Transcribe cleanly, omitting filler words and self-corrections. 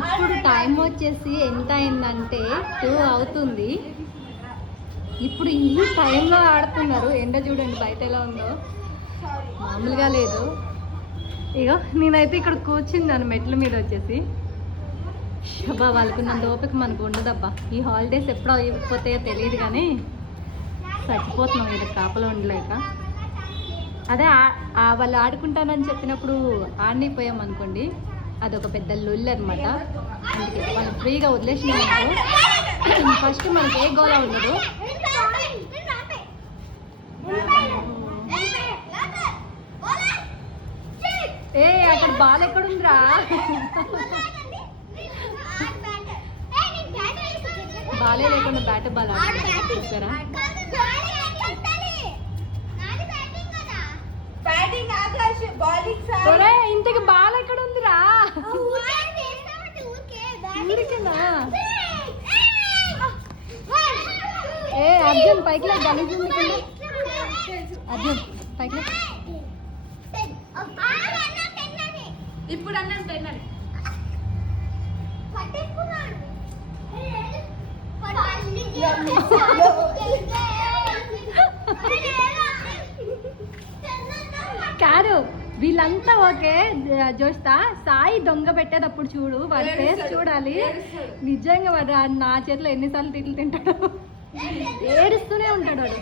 ఇప్పుడు టైం వచ్చేసి ఎంత అయిందంటే 2 అవుతుంది. ఇప్పుడు ఈ టైంలో ఆడుతున్నారు. ఎండ చూడండి బయట ఎలా ఉందో, మామూలుగా లేదు. ఇగో నేనైతే ఇక్కడ కూర్చున్నాను మెట్ల మీద వచ్చేసి. అబ్బా వాళ్ళకున్నంత ఓపిక మనకు ఉండదబ్బా. ఈ హాలిడేస్ ఎప్పుడో అయిపోతాయో తెలియదు కానీ చచ్చిపోతున్నాం ఇక్కడ కాపలో ఉండలేక. అదే వాళ్ళు ఆడుకుంటానని చెప్పినప్పుడు ఆడిపోయాం అనుకోండి, అదొక పెద్ద లొల్లి అనమాట. అందుకే వాళ్ళు ఫ్రీగా వదిలేసినామనుకో ఫస్ట్ మనకి ఏ గోళ ఉండదు. ఏ అక్కడ బాల్ ఎక్కడుందిరా? బాలే లేకుండా బ్యాట్ బాల్ ఆడుతారా? ఇంతకి బాల్ ఎక్కడ ఉందిరా? ఏ అర్జున్ పైకి గలీజ్ ఉంది. అర్జున్ పైకి ఇప్పుడు అన్నం తిన్నాను. కాదు వీళ్ళంతా ఓకే జోస్తా. సాయి దొంగ పెట్టేటప్పుడు చూడు, వాడి ఫేస్ చూడాలి. నిజంగా వాడు నా చేతిలో ఎన్నిసార్లు తిట్లు తింటాడు, ఏడుస్తూనే ఉంటాడు వాడు.